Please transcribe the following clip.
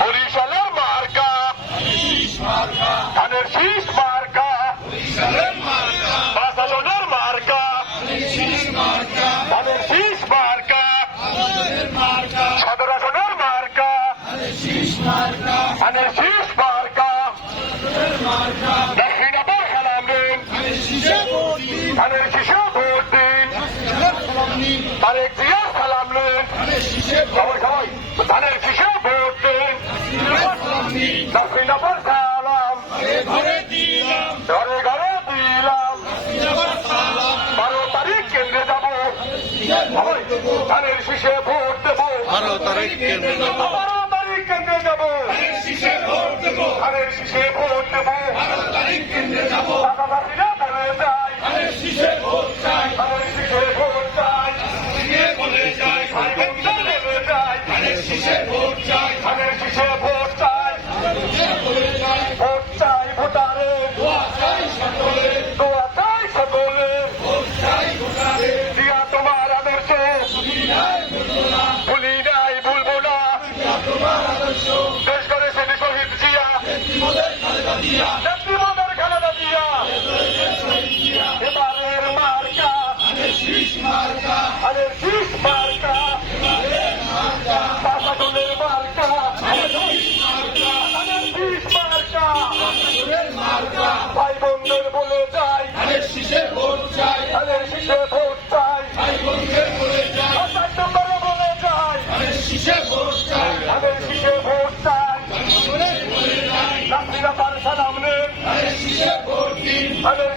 বরিশালের মার্কা ধানের শীষ মার্কা, প্রশাসনের মার্কা ধানের শীষ মার্কা, সদর আসনের মার্কা ধানের শীষ মার্কা, দক্ষিণাপর সালাম দিন ধানের শীষে ভোট দিন, তারেক জিয়া সালাম নিন সবাই সবাই ধানের শীষে ভোট দিন, দক্ষিণাপর সালাম ঘরে ঘরে দিলাম, 12 তারিখ কেন্দ্রে যাবো সবাই ধানের শীষে ভোট দেবো, 12 তারিখ কেন্দ্রে যাবো, ধানের শীষে ভোট দেবো, দাদাদাদিরা বলে যায় ধানের শীষে ভোট চাই, বলে যায় ভাই বোনদের বলে যায় ধানের শীষে ভোট চাই, ভোট চাই ভোটারে, দোয়া চাই সকলে, দিয়া তোমার আদর্শে ভুলি নাই ভুলবো না, দেশ করেছেন শহীদ জিয়া, নেত্রীমোদের খালেদা জিয়া, এবারের মার্কা ধানের শীষ মার্কা, প্রশাসনের মার্কা ধানের শীষ মার্কা, ভাই বোনদের বলে যাই ধানের শীষে ভোট চাই, 5 নম্বরে বলে যাই ধানের শীষে ভোট চাই, নাসিরা পার সালাম নেন ধানের